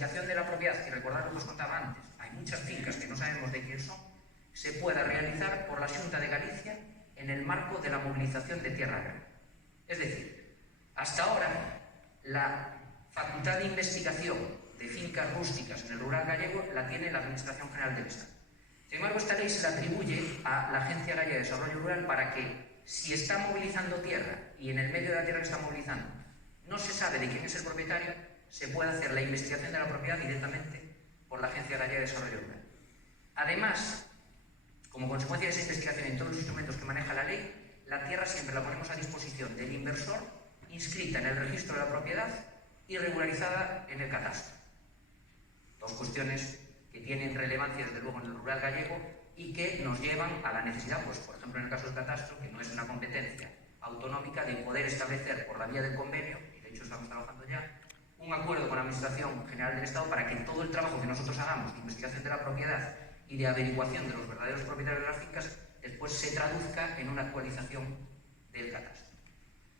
investigación de la propiedad, que recordad lo que os contaba antes, hay muchas fincas que no sabemos de quién son, se pueda realizar por la Xunta de Galicia en el marco de la movilización de tierra agraria. Es decir, hasta ahora, la facultad de investigación de fincas rústicas en el rural gallego la tiene la Administración General del Estado. Sin embargo, esta ley se la atribuye a la Agencia Gallega de Desarrollo Rural para que, si está movilizando tierra y en el medio de la tierra que está movilizando no se sabe de quién es el propietario, se puede hacer la investigación de la propiedad directamente por la Agencia Gallega de Desarrollo Rural. Además, como consecuencia de esa investigación en todos los instrumentos que maneja la ley, la tierra siempre la ponemos a disposición del inversor, inscrita en el registro de la propiedad y regularizada en el catastro. Dos cuestiones que tienen relevancia, desde luego, en el rural gallego y que nos llevan a la necesidad, pues, por ejemplo, en el caso del catastro, que no es una competencia autonómica, de poder establecer por la vía del convenio, y de hecho estamos trabajando ya, un acuerdo con la Administración General del Estado para que todo el trabajo que nosotros hagamos de investigación de la propiedad y de averiguación de los verdaderos propietarios de las fincas después se traduzca en una actualización del catastro.